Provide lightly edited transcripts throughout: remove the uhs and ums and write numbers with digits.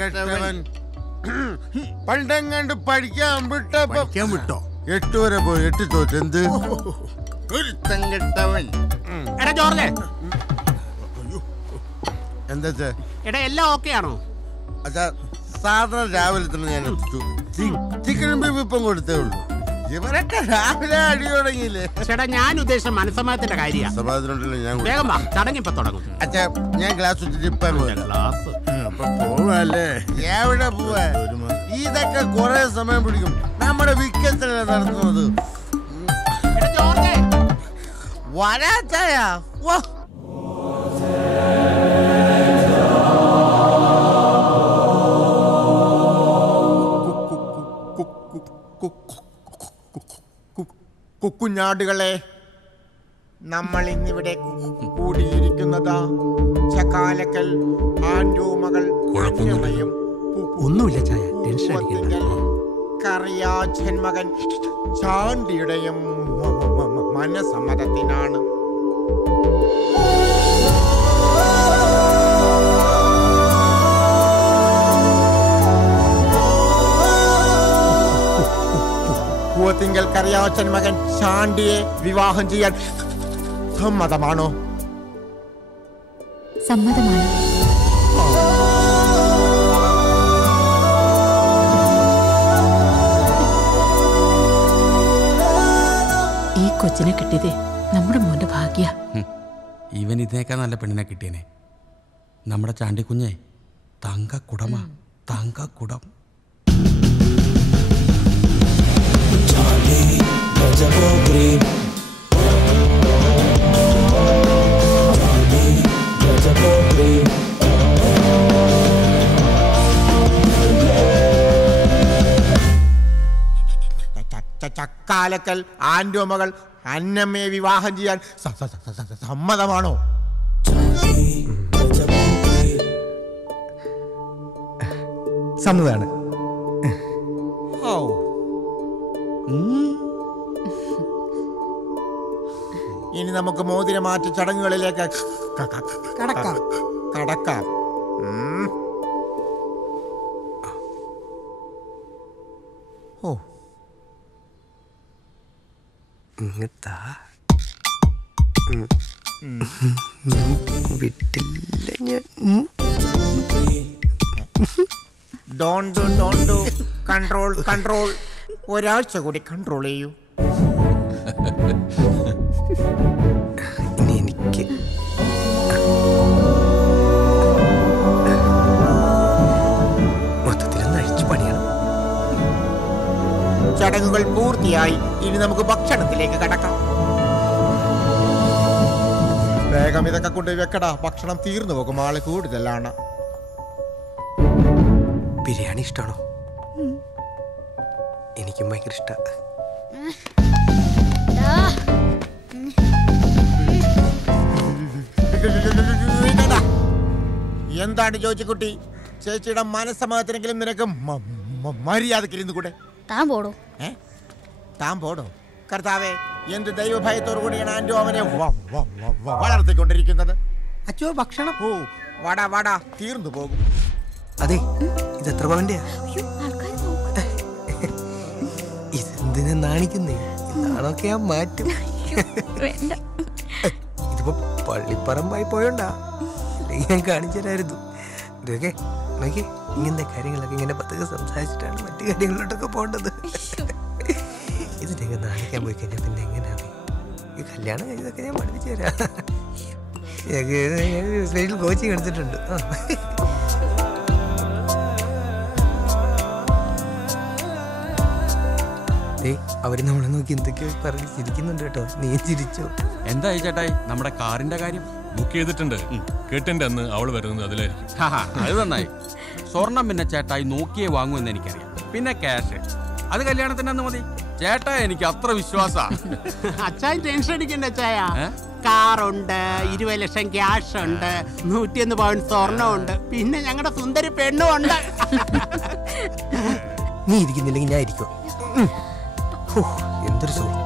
കെട്ടവൻ. പണ്ടെങ്ങാണ്ട് പഠിക്കാൻ വിട്ടോ? 8 വരെ പോയി 8 തോറ്റ്. എന്ത് ഒരുത്തൻ കെട്ടവൻ. എടാ ജോർജ്, എന്താ എടാ എല്ലാം ഓക്കെ ആണോ? അച്ഛാ സാധാരണ രാവിലെ തന്നെ ഞാൻ എത്തിച്ചു. ചിക്കൻ ബീഫ് ഇപ്പം കൊടുത്തേ ഉള്ളൂ. ഇവരൊക്കെ രാവിലെ അടി തുടങ്ങിയില്ലേ? ചേട്ടാ ഞാൻ ഉദ്ദേശിച്ച മനസ്സമാധത്തിന്റെ കാര്യമാണ്. സമാധാനമുണ്ടല്ലോ. ഞാൻ വേഗം വാ, ചടങ്ങിപ്പോ തുടങ്ങും. അച്ഛാ ഞാൻ ഗ്ലാസ് വെച്ചിട്ട് ഇപ്പം പോലെ. അപ്പൊ പോവല്ലേ? എവിടെ പോവാ? ഇതൊക്കെ കുറെ സമയം പിടിക്കും. നമ്മുടെ വിക്കറ്റല്ലേ നടത്തുന്നത്. വരാച്ചായ കുഞ്ഞാടുകളെ, നമ്മൾ ഇന്നിവിടെ കൂടിയിരിക്കുന്നതാ ചക്കാലക്കൽ ആൻഡോമകൾ ഒന്നുമില്ല ചായ, ടെൻഷൻ അടിക്കണ്ട. കറിയാച്ചൻ മകൻ ചാണ്ടിയുടെയും മനസമ്മതത്തിനാണ്. പൂവത്തിങ്കൽ കറിയാച്ചൻ മകൻ ചാണ്ടിയെ വിവാഹം ചെയ്യാൻ സമ്മതമാണോ? സമ്മതമാണ്. ഈ കൊച്ചിനെ കിട്ടിയതേ നമ്മുടെ മോന്റെ ഭാഗ്യ. ഇവൻ ഇതിനേക്കാൾ നല്ല പെണ്ണിനെ കിട്ടിയനെ. നമ്മുടെ ചാണ്ടിക്കുഞ്ഞെ തങ്കക്കുടമ, തങ്കക്കുടം. ചക്കാലക്കൽ ആൻഡോമകൾ അന്നമ്മയെ വിവാഹം ചെയ്യാൻ സമ്മതമാണോ? സമ്മതമാണ്. ഇനി നമുക്ക് മോതിരമാറ്റ ചടങ്ങുകളിലേക്ക് കടക്കാം. Oh don't control. ഒരാഴ്ച കൂടി കൺട്രോൾ ചെയ്യൂ. എനിക്ക് മൊത്തത്തിലൊന്ന് അഴിച്ചു പണിയണം. ചടങ്ങുകൾ പൂർത്തിയായി. ഇനി നമുക്ക് ഭക്ഷണത്തിലേക്ക് കടക്കാം. വേഗം ഇതൊക്കെ കൊണ്ടുപോയി വെക്കടാ. ഭക്ഷണം തീർന്നു പോകും. ആള് കൂടുതലാണ്. ബിരിയാണി ഇഷ്ടമാണോ? എനിക്കും ഭയങ്കര ഇഷ്ടമാണ്. എന്താണ് ജോജിക്കുട്ടി? ചേച്ചിയുടെ മനസ്സമ്മതത്തിനെങ്കിലും നിനക്ക് മര്യാദക്കിരുന്നു കൂടെ? താൻ പോടോ. കർത്താവേ, എന്ത് ദൈവഭയത്തോടു കൂടിയാണ് ആൻഡോ അവനെ വളർത്തിക്കൊണ്ടിരിക്കുന്നത്. അച്ഛോ ഭക്ഷണം. ഓ വാടാ, തീർന്നു പോകും. അതെ, ഇതെത്ര പവന്റെയാ? ഇതെന്തിനാ നാണിക്കുന്നേ? നാണൊക്കെ ഞാൻ മാറ്റും. ഇതിപ്പോ പള്ളിപ്പറമ്പായി പോയോണ്ടാ, അല്ലെങ്കിൽ ഞാൻ കാണിച്ചു തരായിരുന്നു. ഇതൊക്കെ നോക്കി, ഇങ്ങനത്തെ കാര്യങ്ങളൊക്കെ ഇങ്ങനെ പതുക്കെ സംസാരിച്ചിട്ടാണ് മറ്റു കാര്യങ്ങളിലോട്ടൊക്കെ പോകേണ്ടത്. ഇതിനൊക്കെ നാണിക്കാൻ പോയി കഴിഞ്ഞാൽ പിന്നെ എങ്ങനെയാണ് ഈ കല്യാണം കഴിഞ്ഞതൊക്കെ ഞാൻ പഠിപ്പിച്ചു തരാം. സ്പെഷ്യൽ കോച്ചിങ് എടുത്തിട്ടുണ്ട്. അവര് നമ്മളെ നോക്കി എന്തൊക്കെയോ പറഞ്ഞ് ചിരിക്കുന്നുണ്ട് കേട്ടോ. നീ ചിരിച്ചോ? എന്തായി ചേട്ടായി നമ്മുടെ കാറിന്റെ കാര്യം? ബുക്ക് ചെയ്തിട്ടുണ്ട്. കേട്ടിന്റെ അന്ന് അവള് വരുന്നത് അതിലായിരിക്കും. അത് നന്നായി. സ്വർണം പിന്നെ ചേട്ടായി നോക്കിയേ വാങ്ങുമെന്ന് എനിക്കറിയാം. പിന്നെ ക്യാഷ് അത് കല്യാണത്തിന് അന്ന് മതി. ചേട്ടാ എനിക്ക് അത്ര വിശ്വാസമാണ്. അച്ചായ ടെൻഷൻ അടിക്കണ്ട അച്ചായ. കാറുണ്ട്, 20 ലക്ഷം ക്യാഷ് ഉണ്ട്, 101 പവൻ സ്വർണ്ണമുണ്ട്, പിന്നെ ഞങ്ങളുടെ സുന്ദരി പെണ്ണും ഉണ്ട്. നീ ഇരിക്കുന്നില്ലെങ്കിൽ ഞാൻ ഇരിക്കും. എന്തൊരു സുഖം.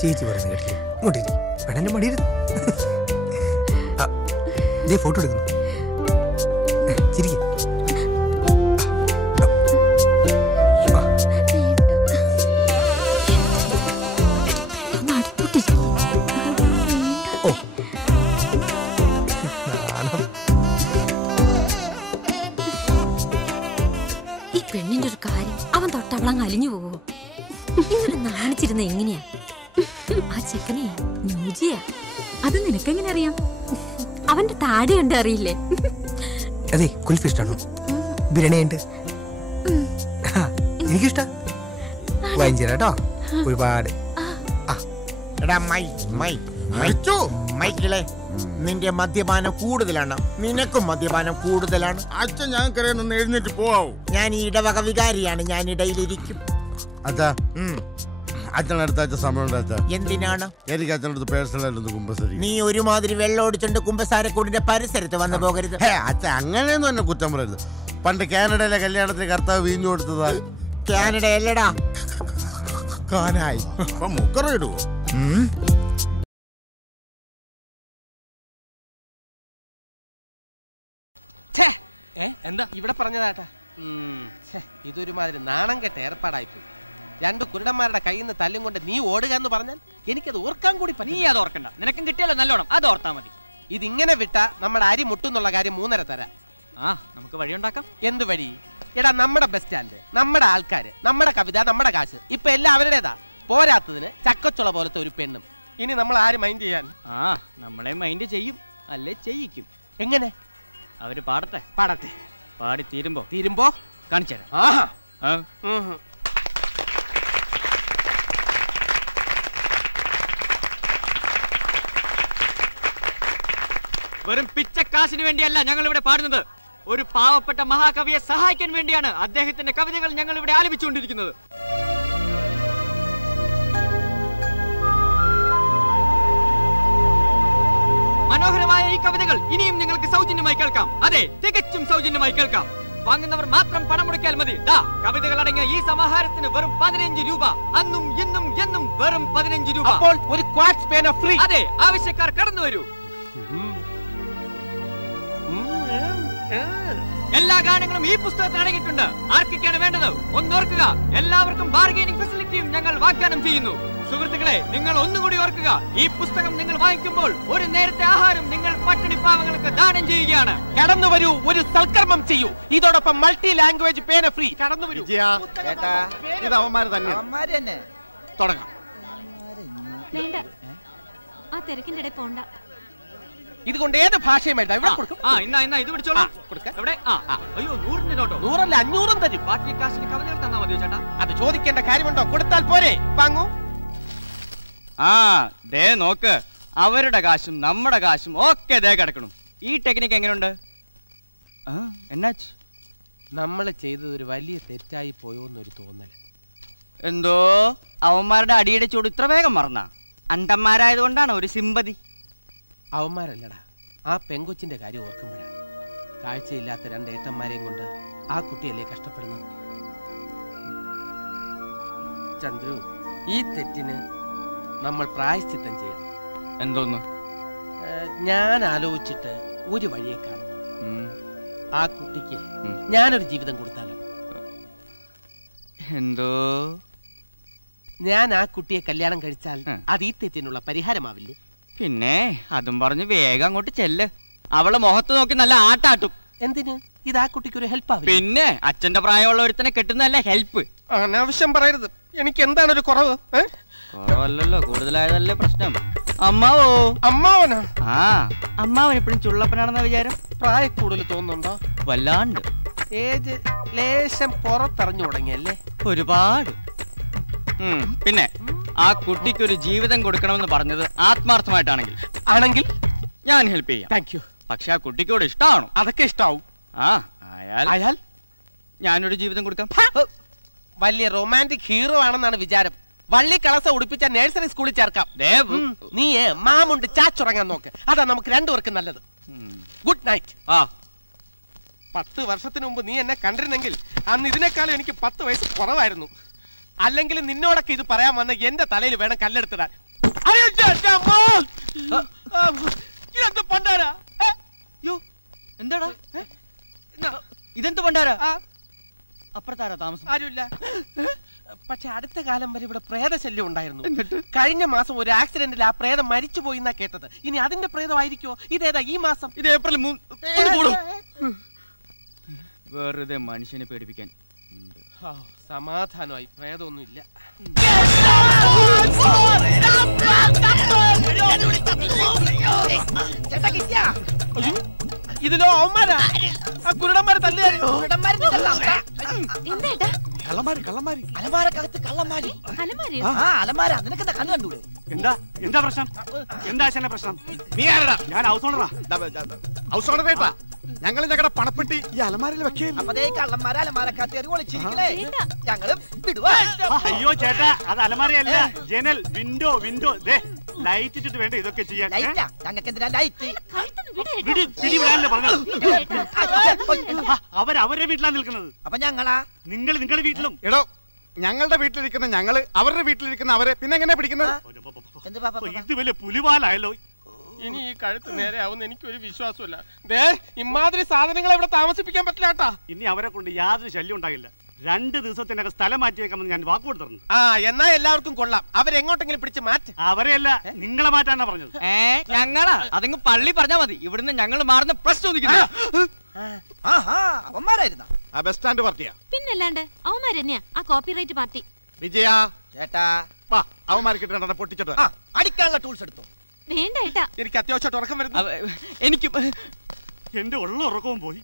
ചേച്ചി പറഞ്ഞു കേട്ടില്ലേ? ഇങ്ങോട്ട് പെണ്ണിന്റെ മടിയിരുന്നു. ഫോട്ടോ എടുക്കുന്നു. ചിരിക്ക. ഈ പെണ്ണിന്റെ ഒരു കാര്യം, അവൻ തൊട്ടവളങ്ങ് അലിഞ്ഞു പോവോ? ഇങ്ങനെ നാണിച്ചിരുന്ന എങ്ങനെയാ? ആ ചെക്കനെ ന്യൂജിയാ. അത് നിനക്കെങ്ങനെ അറിയാം? അവന്റെ താടി കണ്ട് അറിയില്ലേ? അതെ, കുൽഫി ഇഷ്ടമാണോ? ബിരിയാണി ഉണ്ട്, എനിക്കിഷ്ടം. വാങ്ങിച്ചേരാട്ടോ ഒരുപാട്. എടാ മൈക്കിളെ, നിന്റെ മദ്യപാനം കൂടുതലാണ്. നിനക്കും മദ്യപാനം കൂടുതലാണ്. അച്ഛൻ ഞങ്ങൾക്കറിയാൻ എഴുന്നേറ്റ് പോവാവൂ. ഞാൻ ഈ ഇടവക വികാരിയാണ്, ഞാൻ ഇടയിലിരിക്കും. അച്ഛാ അച്ഛനടുത്ത അച്ഛൻ സമയമുണ്ട് അച്ഛാ. എന്തിനാണ്? എനിക്ക് അച്ഛനടുത്ത് പേഴ്സണലായിട്ടൊന്ന് കുമ്പസരി. നീ ഒരുമാതിരി വെള്ളം ഒടിച്ചോണ്ട് കുമ്പസാരക്കൂടിന്റെ പരിസരത്ത് വന്നു പോകരുത്. അച്ഛൻ അങ്ങനെയൊന്നും എന്നെ കുറ്റം പറയരുത്. പണ്ട് കാനഡയിലെ കല്യാണത്തിന് കർത്താവ് വീഞ്ഞു കൊടുത്തതാ. കാനഡ അല്ലടാ, കാനായി. അപ്പൊ മുക്കറിയിടുവോ? എന്താ ഇവിടെ പറഞ്ഞതാട്ടാ? ഇതൊരുമാതിരി നാണം കെട്ട ഏർപ്പാടായിപ്പോയി. രണ്ടു കുരുടന്മാരുടെ കയ്യിൽ നിന്ന് തല്ലും കൊണ്ട് നീ ഓടുക എന്ന് പറഞ്ഞാൽ എനിക്കത് ഓർക്കാൻ കൂടി പറ്റും. നീ അത് ഓർക്കണ്ട, നിനക്കും കിട്ടിയല്ലോ നല്ലോണം, അത് ഓർത്താ മതി. ഇതിങ്ങനെ വിട്ടാ നമ്മുടെ അരി മുട്ടുന്നുള്ള കാര്യം 3.5 തരാം. നമുക്ക് വഴിയുണ്ടാക്കാം. എന്ത് വഴി? എടാ, നമ്മുടെ ബസ് സ്റ്റാൻഡ്, നമ്മുടെ ആൾക്കാര്, നമ്മുടെ കവിത, നമ്മുടെ കാശ്, ഇപ്പൊ എല്ലാം അവരുടേതാ. പോരാത്തതിന് ചക്കച്ചുള പോലത്തെ ഒരു പെണ്ണും. ഇനി നമ്മൾ ആര് മൈൻഡ് ചെയ്യാൻ? നമ്മളെ മൈൻഡ് ചെയ്യും, അല്ലേ ചെയ്യിക്കും. എങ്ങനെ? അവര് പാടട്ടെ. പാടി തീരുമ്പോ കാണിച്ചു തരാം. വെറും പിച്ചക്കാശിന് വേണ്ടിയല്ല ഞങ്ങൾ ഇവിടെ പാടുന്നത്. ഒരു പാവപ്പെട്ട മഹാകവിയെ സഹായിക്കാൻ വേണ്ടിയാണ് അദ്ദേഹത്തിന്റെ കവിതകൾ ഞങ്ങൾ ഇവിടെ ആലപിച്ചുകൊണ്ടിരിക്കുന്നത്. മനോഹരമായ ഈ കവിതകൾ ഇനിയും നിങ്ങൾക്ക് സൗജന്യമായി കേൾക്കാം. അതെ, തികച്ചും സൗജന്യമായി കേൾക്കാം. വാങ്ങുന്നവർ മാത്രം പണം മുടക്കിയാൽ മതി. കവിതകൾ അടങ്ങിയ ഈ സമാഹാരത്തിന് വെറും 15 രൂപ. അന്നും ഇന്നും എന്നും വെറും 15 രൂപ. അപ്പോൾ ഒരു ക്വാർട്സ് പേന ഫ്രീ. അതെ, ആവശ്യക്കാർ കടന്നു വരൂ. എല്ലാ ഗാനങ്ങളും ഈ പുസ്തകത്തിൽ അടങ്ങിയിട്ടുണ്ട്. ആർക്കൊക്കെയാണ് വേണ്ടത് ഒന്നോർക്കുക. എല്ലാവർക്കും ബാർഗൈനിങ് ഫെസിലിറ്റിയും ഞങ്ങൾ വാഗ്ദാനം ചെയ്യുന്നു. സുഹൃത്തുക്കളെ, നിങ്ങൾ ഒന്നുകൂടി ഓർക്കുക, ഈ പുസ്തകം നിങ്ങൾ വാങ്ങിക്കുമ്പോൾ ഒരു നേരത്തെ ആഹാരം നിങ്ങൾ പട്ടിണി പാവങ്ങൾക്ക് ദാനം ചെയ്യുകയാണ്. കടന്നു വരൂ, ഒരു സൽക്കർമ്മം ചെയ്യൂ. ഇതോടൊപ്പം മൾട്ടി ലാംഗ്വേജ് പേന ഫ്രീ. കടന്നു വരൂ. ഇത് അവന്മാര് തന്നെ തുടങ്ങാം. വേണ്ട, ആ തിരക്കിന്റെ ഇടയിൽ പോണ്ട. ഇതുകൊണ്ട് ഏത് ഭാഷയും വേണ്ട. ഇവിടെ ഇത് പിടിച്ചോളൂ. എവിടെ? അയ്യോ, 100 നോട്ടോ? 100 അല്ല, 500 തരും. ബാക്കി കാശിന് കവിതകൾ തന്നാ മതിയോ ചേട്ടാ? അത് ചോദിക്കേണ്ട കാര്യമുണ്ടോ? കൊടുത്താൽ പോരെ. വാങ്ങൂ. ദേ നോക്ക്, അവരുടെ കാശും നമ്മുടെ കാശും ഒക്കെ ദേ കിടക്കണം. ഈ ടെക്നിക്ക് എങ്ങനെയുണ്ട്? എന്നാച്ച്? നമ്മൾ ചെയ്തത് ഒരു വലിയ തെറ്റായി പോയോന്നൊരു തോന്നല്. എന്തോ അവന്മാരുടെ അടിയുടെ ചൂട് ഇത്ര വേഗം മറന്ന? അണ്ടന്മാരായതുകൊണ്ടാണ് ഒരു സിമ്പതി. അവന്മാരല്ലടാ, ആ പെങ്കൊച്ചിന്റെ കാര്യം ഓർക്കുമ്പോഴാണ്. കാഴ്ചയില്ലാത്ത 2 ഏട്ടന്മാരെയും കൊണ്ട് ആ കുട്ടിയല്ലേ കഷ്ടപ്പെടുന്നത്. ചന്ദ്രു, ഈ തെറ്റിന് നമ്മൾ പ്രായശ്ചിത്തം ചെയ്യണം. എന്തോന്ന്? ഞാൻ ആലോചിച്ചിട്ട് ഒരു വഴിയെ കാണുന്നു. ആ കുട്ടിക്ക് ഞാനൊരു ജീവിതം കൊടുത്താലോ? എന്തോ? ഞാൻ ആ കുട്ടിയെ കല്യാണം കഴിച്ചാൽ അത് ഈ തെറ്റിനുള്ള പരിഹാരമാവില്ലേ? പിന്നെ അതും പറഞ്ഞ് വേഗം അങ്ങോട്ട് ചെല്ല്. അവളെ മുഖത്ത് നോക്കി നല്ല ആട്ടാട്ടും. എന്തിന്? ഇത് ആ കുട്ടിക്ക് ഒരു ഹെൽപ്പ് ആവില്ല? പിന്നെ അച്ഛന്റെ പ്രായമുള്ള ഒരുത്തനെ കെട്ടുന്നതല്ല ഹെൽപ്പ്. അനാവശ്യം പറയരുത്. എനിക്ക് എന്താണ് ഒരു കുറവ്? കുറവല്ലല്ലോ, കൂടുതലായതല്ലേ പ്രശ്നം. അമ്മാവോ? അമ്മാവനാ? അമ്മാവൻ എപ്പോഴും ചുള്ളപ്പനാണെന്ന വിചാരം? പ്രായക്കൂടുതൽ തോന്നുന്നുണ്ടോ? വല്ലാണ്ട്. ഏജ് ലേശം പുറത്തറിഞ്ഞു തുടങ്ങിയല്ലേ? ഒരുപാട്. പിന്നെ ആ കുട്ടിക്കൊരു ജീവിതം കൊടുക്കണമെന്ന് പറഞ്ഞത് ആത്മാർത്ഥമായിട്ടാണെങ്കിൽ ഞാൻ ഹെൽപ്പ് ചെയ്യാം. Thank you. പക്ഷെ ആ കുട്ടിക്കോട് ഇഷ്ടമാണോ? അതൊക്കെ ഇഷ്ടാവും. അയാൾ ഞാനൊരു ജീവിതം കൊടുക്കാം. വലിയ റൊമാൻറ്റിക് ഹീറോ ആണെന്നാണ് വിചാരം. വള്ളി കളസ ഉടുപ്പിച്ച നഴ്സറി സ്കൂളിൽ ചേർക്കാം. നീ മാമുണ്ട് ചാച്ചുറങ്ങാൻ നോക്ക്. അതാ നമുക്ക് 2 പേർക്കും നല്ലത്. Good night. 10 വർഷത്തിന് മുമ്പ് നീ എന്നെ കണ്ടിരുന്നെങ്കിൽ അന്ന് ഇതിനേക്കാളും എനിക്ക് 10 വയസ്സ് കുറവായിരുന്നു. അല്ലെങ്കിൽ നിന്നോടൊക്കെ ഇത് പറയാൻ വന്ന എന്റെ തലയിൽ വേണം കല്ലെടുത്തിടാൻ. ഇതെന്ത് പണ്ടാരാ? എന്താടാ ഇതെന്ത് പണ്ടാരാ? അപ്പുറത്താരാ താമസം? ആരുമില്ല. പക്ഷെ അടുത്ത കാലം വരെ ഇവിടെ പ്രേതശല്യം ഉണ്ടായിരുന്നു. കഴിഞ്ഞ മാസം ഒരു ആക്സിഡന്റിൽ ആ പ്രേതം മരിച്ചുപോയി എന്നാ കേട്ടത്. ഇനി അതിന്റെ പ്രേതമായിരിക്കോ? ഇതേതാ ഈ മാസം? ഇത് ഏപ്രിൽ വെറുതെ മനുഷ്യനെ പേടിപ്പിക്കാൻ. സമാധാനമായി. പ്രേതമൊന്നും ഇല്ല. ഇതിലോ അവന്മാരാ ആ കുരുടന്മാരെ തല്ലിയായിരുന്നു. അലമാരക്കകത്ത് കള്ളന്മാരി. അലമാര നിനക്കെന്താ കണ്ണു കണ്ടൂടെ? എന്താ പ്രശ്നം? എന്താ പ്രശ്നം? നീ ആരടാ? ഞാൻ ഹൗസ് ഓണറാ. ഹൗസ് ഓണർ കേട്ടാ, ഞങ്ങൾ ഞങ്ങളുടെ പണപ്പെട്ടി ഈ അലമാരയിൽ വെക്കേ. കള്ളന്മാരെ അലമാരക്കകത്ത് ഒളിച്ചിരിക്കലേ. ഞങ്ങളും വിടുവാ. അയ്യോ ചേട്ടാ, അത് അലമാരയല്ല, ജനൽ, വിൻഡോ. ലൈറ്റ് ഇട്ടിട്ട് വേണ്ട ഇതൊക്കെ ചെയ്യാൻ. ഞങ്ങൾക്ക് എന്തിനാ ലൈറ്റ്? പിടിവിടാനല്ലേ പറഞ്ഞത്? അവരെ വീട്ടിലാണ് നിൽക്കുന്നത്. അപ്പൊ ഞങ്ങളാ? നിങ്ങൾ നിങ്ങളുടെ വീട്ടിലും. എടോ, ഞങ്ങളുടെ വീട്ടിലിരിക്കുന്ന ഞങ്ങള് അവരുടെ വീട്ടിലിരിക്കുന്ന അവരെ പിന്നെ എങ്ങനെ പിടിക്കുന്നത്? ഇത് വലിയ പുലിവാലായല്ലോ. ഇനി ഈ കഴുത്ത് നേരെ ആവുന്ന എനിക്കൊരു വിശ്വാസമില്ല. ഇമാതിരി സാധനങ്ങൾ ഇവിടെ താമസിപ്പിക്കാൻ പറ്റില്ല കേട്ടാ. ഇനി അവരെ കൊണ്ട് യാതൊരു ശല്യം ഉണ്ടാകില്ല. 2 ദിവസത്തിനകം സ്ഥലം മാറ്റിയേക്കാമെന്ന് ഞാൻ വാക്ക് കൊടുത്തിട്ടുണ്ട്. എന്നാ എല്ലാവർക്കും കൊള്ളാം. അവരെങ്ങോട്ടെങ്കിലും പിടിച്ച് മാറ്റി. അവരെയല്ല, നിങ്ങളെ മാറ്റാനാ പറഞ്ഞത്. ഞങ്ങളാ? അതെങ്ങ് പള്ളി പറഞ്ഞാ മതി. ഇവിടുന്ന് ഞങ്ങൾ മാറുന്ന പ്രശ്നം. അവന്മാരായിരുന്ന ആ ബസ് സ്റ്റാൻഡ് പാർട്ടിയാ? പിന്നല്ലാണ്ട് അവന്മാരെന്നെയാ ആ കോപ്പിറൈറ്റ് പാർട്ടി. വിജയ ചേട്ടാ, അവന്മാർക്ക് രണ്ടെണ്ണം പൊട്ടിച്ചിട്ട് അടിക്കാനുള്ള ടൂൾസ് എടുത്തോ. വേണ്ട ഏട്ടാ, എനിക്ക് അത്യാവശ്യമായിട്ട് ഉറക്കം വരുന്നു. എനിക്ക് എന്റെ ഉള്ള ഉറക്കവും പോയി.